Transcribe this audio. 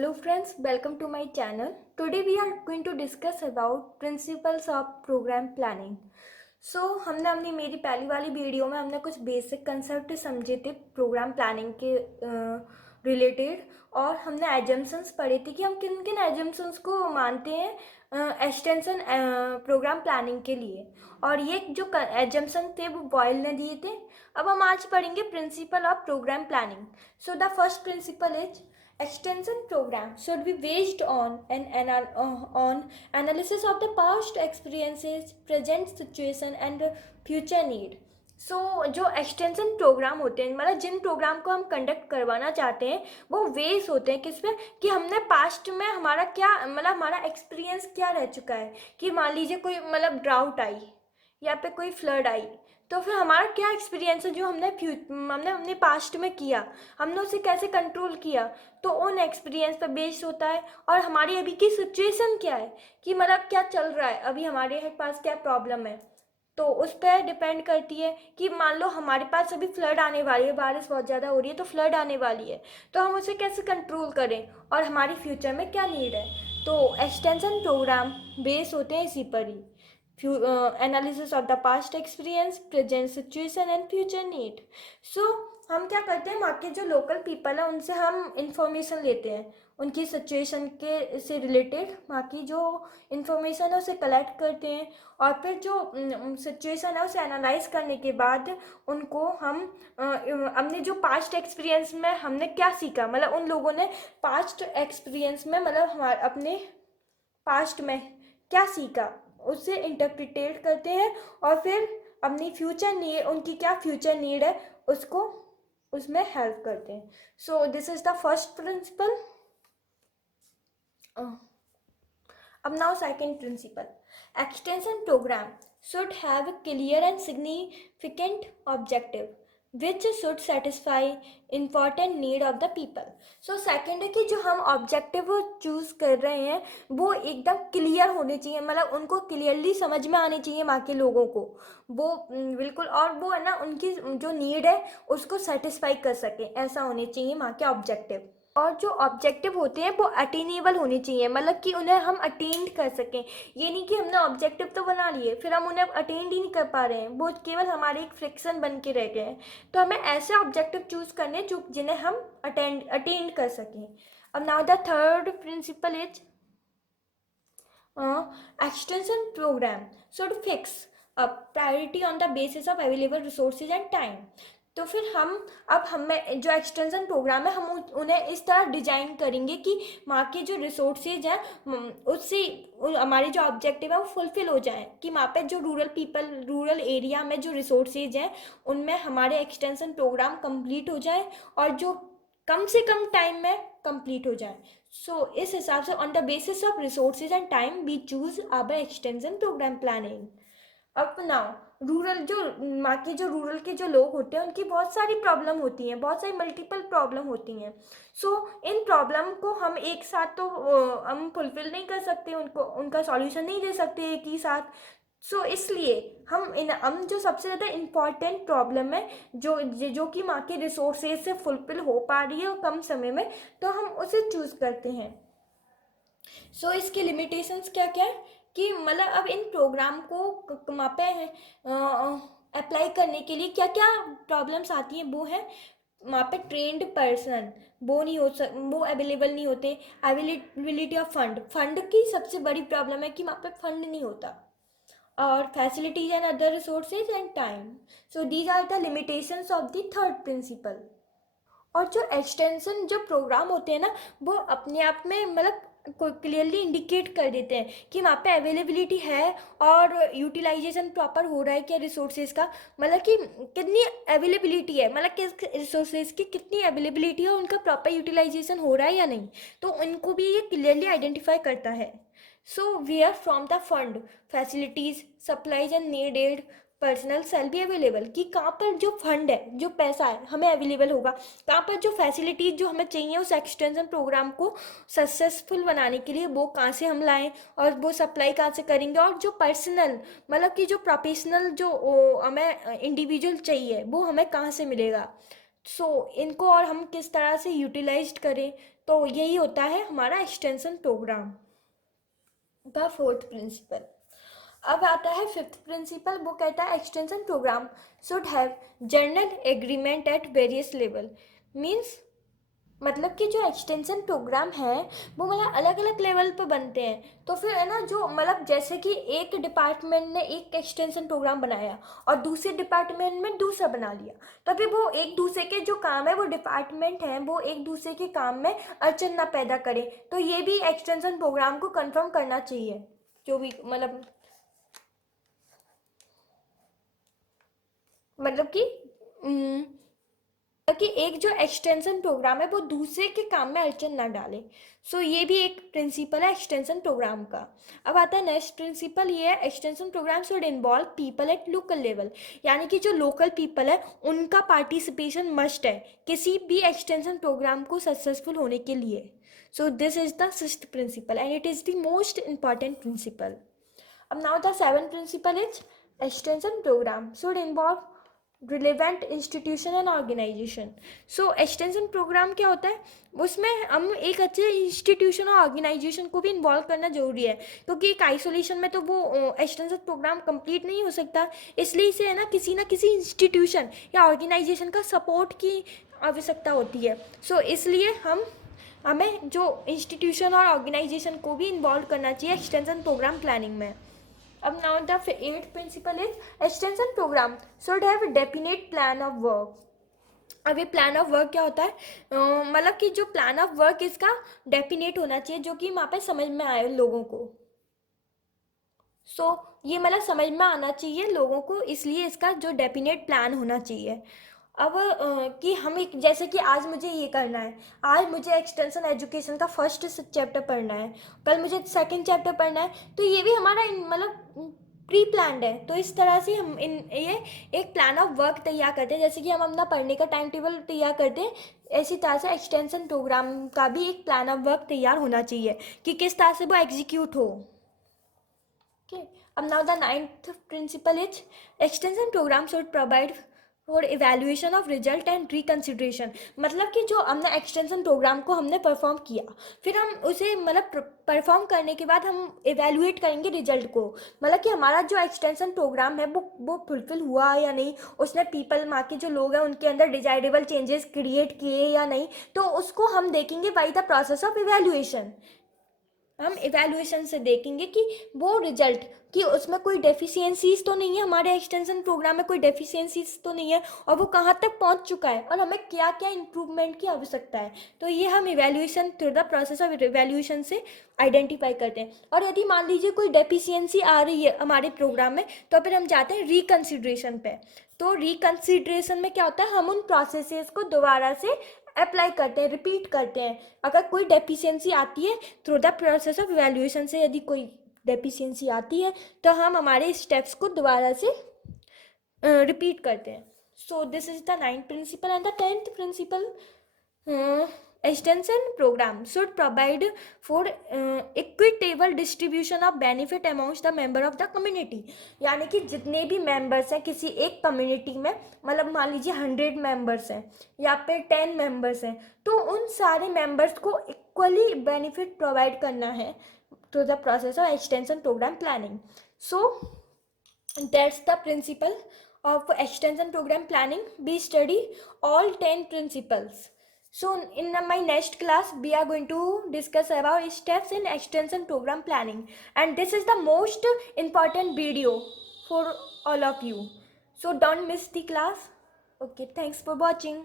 Hello friends, welcome to my channel. Today we are going to discuss about principles of program planning. हमने मेरी पहली वाली video में हमने कुछ बेसिक कंसेप्ट समझे थे प्रोग्राम प्लानिंग के रिलेटेड, और हमने एजम्पशंस पढ़े थे कि हम किन किन एजम्पशंस को मानते हैं एक्सटेंशन प्रोग्राम प्लानिंग के लिए, और ये जो एजम्पशन थे वो बॉयल ने दिए थे। अब हम आज पढ़ेंगे principle of programme planning. So the first principle is extension program should be based on on analysis of the past experiences, present situation and future need. जो एक्सटेंशन प्रोग्राम होते हैं, मतलब जिन प्रोग्राम को हम कंडक्ट करवाना चाहते हैं, वो वेस होते हैं किस पे कि हमने पास्ट में हमारा क्या, मतलब हमारा एक्सपीरियंस क्या रह चुका है। कि मान लीजिए कोई मतलब ड्राउट आई या पे कोई फ्लड आई, तो फिर हमारा क्या एक्सपीरियंस है जो हमने हमने पास्ट में किया, हमने उसे कैसे कंट्रोल किया, तो उन एक्सपीरियंस पर बेस्ड होता है। और हमारी अभी की सिचुएशन क्या है कि मतलब क्या चल रहा है, अभी हमारे पास क्या प्रॉब्लम है, तो उस पर डिपेंड करती है। कि मान लो हमारे पास अभी फ्लड आने वाली है, बारिश बहुत ज़्यादा हो रही है, तो फ्लड आने वाली है, तो हम उसे कैसे कंट्रोल करें और हमारी फ्यूचर में क्या नीड है। तो एक्सटेंशन प्रोग्राम बेस होते हैं इसी पर ही। Analysis of the past experience, present situation and future need. हम क्या करते हैं, वहाँ के जो लोकल पीपल है उनसे हम इंफॉर्मेशन लेते हैं, उनकी सिचुएशन के से रिलेटेड वहाँ की जो इंफॉर्मेशन है उसे कलेक्ट करते हैं, और फिर जो सिचुएशन है उसे एनालाइज करने के बाद उनको हम हमने जो पास्ट एक्सपीरियंस में हमने क्या सीखा, मतलब उन लोगों ने पास्ट एक्सपीरियंस में मतलब हमारे अपने पास्ट में क्या सीखा उसे इंटरप्रिटेट करते हैं, और फिर अपनी फ्यूचर नीड, उनकी क्या फ्यूचर नीड है उसको उसमें हेल्प करते हैं। So this is the first principle. अब now second principle, extension programme should have a clear and significant objective which should satisfy important need of the people. So second है कि जो हम ऑब्जेक्टिव चूज कर रहे हैं वो एकदम क्लियर होने चाहिए, मतलब उनको क्लियरली समझ में आने चाहिए वहाँ के लोगों को, वो बिल्कुल, और वो है ना उनकी जो नीड है उसको सेटिस्फाई कर सके, ऐसा होने चाहिए वहाँ के ऑब्जेक्टिव। और जो ऑब्जेक्टिव होते हैं वो अटेनेबल होने चाहिए, मतलब कि उन्हें हम अटेंड कर सकें। ये नहीं कि हमने ऑब्जेक्टिव तो बना लिए फिर हम उन्हें अटेंड ही नहीं कर पा रहे हैं, वो केवल हमारे एक फ्रिक्शन बन के रह गए हैं। तो हमें ऐसे ऑब्जेक्टिव चूज करने जो जिन्हें हम अटेंड कर सकें। अब now the third principal is extension programme should fix a priority on the basis of available resources and time. तो फिर अब हमें जो एक्सटेंशन प्रोग्राम है हम उन्हें इस तरह डिजाइन करेंगे कि वहाँ के जो रिसोर्सेज हैं उससे हमारे जो ऑब्जेक्टिव है वो फुलफिल हो जाए, कि वहाँ पे जो रूरल एरिया में जो रिसोर्सेज हैं उनमें हमारे एक्सटेंशन प्रोग्राम कंप्लीट हो जाए, और जो कम से कम टाइम में कंप्लीट हो जाए। इस हिसाब से on the basis of resources and time we choose our extension programme planning. अब नाउ रूरल के जो लोग होते हैं उनकी बहुत सारी प्रॉब्लम होती हैं, बहुत सारी मल्टीपल प्रॉब्लम होती हैं। इन प्रॉब्लम को हम एक साथ तो हम फुलफिल नहीं कर सकते, उनको उनका सॉल्यूशन नहीं दे सकते एक ही साथ। इसलिए हम जो सबसे ज़्यादा इम्पॉर्टेंट प्रॉब्लम है जो कि माँ के रिसोर्सेज से फुलफिल हो पा रही है और कम समय में, तो हम उसे चूज करते हैं। इसकी लिमिटेशंस क्या क्या है कि मतलब अब इन प्रोग्राम को वहाँ पे अप्लाई करने के लिए क्या क्या प्रॉब्लम्स आती हैं, वो है वहाँ पे ट्रेंड पर्सन वो अवेलेबल नहीं होते। अवेलेबिलिटी ऑफ फंड की सबसे बड़ी प्रॉब्लम है कि वहाँ पे फंड नहीं होता, और facilities and other resources and time. These are the limitations of the third principle. और जो एक्सटेंशन जो प्रोग्राम होते हैं ना वो अपने आप में मतलब क्लियरली इंडिकेट कर देते हैं कि वहाँ पे अवेलेबिलिटी है और यूटिलाइजेशन प्रॉपर हो रहा है क्या रिसोर्सेज का, मतलब कि कितनी अवेलेबिलिटी है, मतलब किस रिसोर्सेज की कितनी अवेलेबिलिटी है, उनका प्रॉपर यूटिलाइजेशन हो रहा है या नहीं, तो उनको भी ये क्लियरली आइडेंटिफाई करता है। Where from the fund facilities supplies and needed personnel सेल भी अवेलेबल, कि कहाँ पर जो फंड है जो पैसा है हमें अवेलेबल होगा, कहाँ पर जो फैसिलिटीज जो हमें चाहिए उस एक्सटेंशन प्रोग्राम को सक्सेसफुल बनाने के लिए वो कहाँ से हम लाएं, और वो सप्लाई कहाँ से करेंगे, और जो पर्सनल मतलब कि जो प्रोफेशनल जो हमें इंडिविजुअल चाहिए वो हमें कहाँ से मिलेगा। इनको और हम किस तरह से यूटिलाइज करें, तो यही होता है हमारा एक्सटेंशन प्रोग्राम का फोर्थ प्रिंसिपल। अब आता है फिफ्थ प्रिंसिपल, वो कहता है extension programme should have general agreement at various level. Means मतलब कि जो एक्सटेंशन प्रोग्राम है वो मतलब अलग अलग लेवल पे बनते हैं। तो फिर है ना, जो मतलब जैसे कि एक डिपार्टमेंट ने एक एक्सटेंशन प्रोग्राम बनाया और दूसरे डिपार्टमेंट में दूसरा बना लिया, तो फिर वो एक दूसरे के जो काम है, वो डिपार्टमेंट है, वो एक दूसरे के काम में अड़चन ना पैदा करे। तो ये भी एक्सटेंशन प्रोग्राम को कंफर्म करना चाहिए, जो भी मतलब कि ताकि एक जो एक्सटेंशन प्रोग्राम है वो दूसरे के काम में अड़चन ना डाले। सो ये भी एक प्रिंसिपल है एक्सटेंशन प्रोग्राम का। अब आता है नेक्स्ट प्रिंसिपल, ये है extension programme should involve people at local level. यानी कि जो लोकल पीपल है उनका पार्टिसिपेशन मस्ट है किसी भी एक्सटेंशन प्रोग्राम को सक्सेसफुल होने के लिए। So this is the sixth principle and it is the most important principle. अब now the seven principle is extension programme should involve relevant institution and organisation. So extension programme क्या होता है, उसमें हम एक अच्छे इंस्टीट्यूशन और ऑर्गेनाइजेशन को भी इन्वॉल्व करना जरूरी है, क्योंकि एक आइसोलेशन में तो वो एक्सटेंशन प्रोग्राम कंप्लीट नहीं हो सकता। इसलिए इसे है ना किसी इंस्टीट्यूशन या ऑर्गेनाइजेशन का सपोर्ट की आवश्यकता होती है। सो इसलिए हमें जो इंस्टीट्यूशन और ऑर्गेनाइजेशन को भी इन्वॉल्व करना चाहिए एक्सटेंशन प्रोग्राम प्लानिंग में। अब now the eighth principle is extension programme should have definite plan of work. अब ये प्लान ऑफ वर्क क्या होता है, मतलब कि जो प्लान ऑफ वर्क इसका डेफिनेट होना चाहिए, जो कि वहाँ पे समझ में आए लोगों को। सो ये मतलब समझ में आना चाहिए लोगों को, इसलिए इसका जो डेफिनेट प्लान होना चाहिए। अब कि हम एक, जैसे कि आज मुझे ये करना है, आज मुझे एक्सटेंशन एजुकेशन का फर्स्ट चैप्टर पढ़ना है, कल मुझे सेकंड चैप्टर पढ़ना है, तो ये भी हमारा मतलब प्री प्लान्ड है। तो इस तरह से हम ये एक प्लान ऑफ वर्क तैयार करते हैं, जैसे कि हम अपना पढ़ने का टाइम टेबल तैयार करते हैं, इसी तरह से एक्सटेंशन प्रोग्राम का भी एक प्लान ऑफ वर्क तैयार होना चाहिए कि किस तरह से वो एग्जीक्यूट हो। Okay. अब now the ninth principle is extension program should provide for evaluation of result and reconsideration। मतलब कि जो हमने एक्सटेंशन प्रोग्राम को हमने परफॉर्म किया, फिर हम उसे मतलब परफॉर्म करने के बाद हम एवेल्युएट करेंगे रिजल्ट को, मतलब कि हमारा जो एक्सटेंशन प्रोग्राम है वो फुलफिल हुआ या नहीं, उसने पीपल वहाँ के जो लोग हैं उनके अंदर डिजायरेबल चेंजेस क्रिएट किए या नहीं, तो उसको हम देखेंगे by the process of evaluation. हम इवैल्यूएशन से देखेंगे कि वो रिजल्ट, कि उसमें कोई डेफिशिएंसीज तो नहीं है, हमारे एक्सटेंशन प्रोग्राम में कोई डेफिशिएंसीज तो नहीं है, और वो कहाँ तक पहुँच चुका है और हमें क्या क्या इम्प्रूवमेंट की आवश्यकता है। तो ये हम evaluation through the process of evaluation से आइडेंटिफाई करते हैं। और यदि मान लीजिए कोई डेफिशिएंसी आ रही है हमारे प्रोग्राम में, तो फिर हम जाते हैं रिकन्सिड्रेशन पे। तो रिकन्सिड्रेशन में क्या होता है, हम उन प्रोसेसेस को दोबारा से अप्लाई करते हैं, रिपीट करते हैं। अगर कोई डेफिशिएंसी आती है through the process of evaluation से, यदि कोई डेफिशिएंसी आती है तो हम हमारे स्टेप्स को दोबारा से रिपीट करते हैं। So this is the ninth principle and the tenth principle, extension programme should provide for equitable distribution of benefit amongst the member of the community. यानी कि जितने भी मेंबर्स हैं किसी एक कम्युनिटी में, मतलब मान लीजिए 100 मेंबर्स हैं या फिर 10 मेंबर्स हैं, तो उन सारे मेंबर्स को इक्वली बेनिफिट प्रोवाइड करना है through the process of extension programme planning. So that's the principle of extension program planning. We study all 10 principles. So in my next class we are going to discuss about steps in extension program planning, and this is the most important video for all of you, so don't miss the class. Okay, thanks for watching.